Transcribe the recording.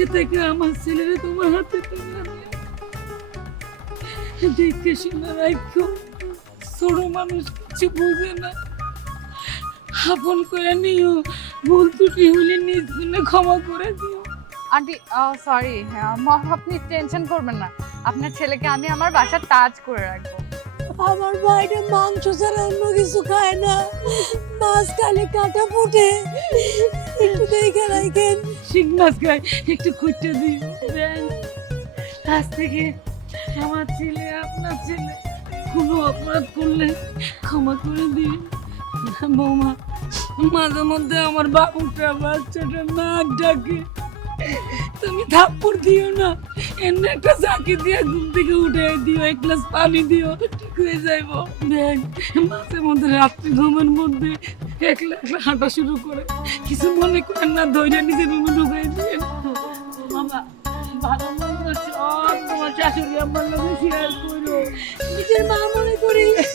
আজকে থেকে আমার ছেলেরে তোমার হাতে তুলে দেখে শুনে রাখো, ছোট মানুষ কিছু বুঝে না, আপন করে নিও, ভুল ত্রুটি হলে নিজ গুণে ক্ষমা করে দিও। আন্টি সরি, আপনি টেনশন করবেন না, আপনার ছেলেকে আমি আমার বাসার তাজ করে রাখবো। আমার ভাইটা মাংস ছাড়া অন্য কিছু খায় না, মাছ খালি কাটা ফুটে, একটু দেখে রাখেন। শিং মাছ খায়, একটু খুঁজতে দিও। দেন, আজ থেকে আমার ছেলে আপনার ছেলে, কোনো অপরাধ করলে ক্ষমা করে দিন। বৌমা, মাঝে মধ্যে আমার বাবুটা বাচ্চাটা নাক ডাকে, তুমি থাপ্পড় দিও না, এমনি একটা চাকি দিয়ে ঘুম থেকে উঠে দিও, এক গ্লাস পানি দিও, ঠিক হয়ে যাইব। দেখ, মাঝে মধ্যে রাত্রি ঘুমের মধ্যে একলা একলা হাঁটা শুরু করে, কিছু মনে করেন না, ধৈর্য নিজের রুমে ঢুকাই দিয়ে। মামা, ভালো মন্দ সব তোমার শাশুড়ি আমার লগে শেয়ার করো। নিজের মা মনে করিস।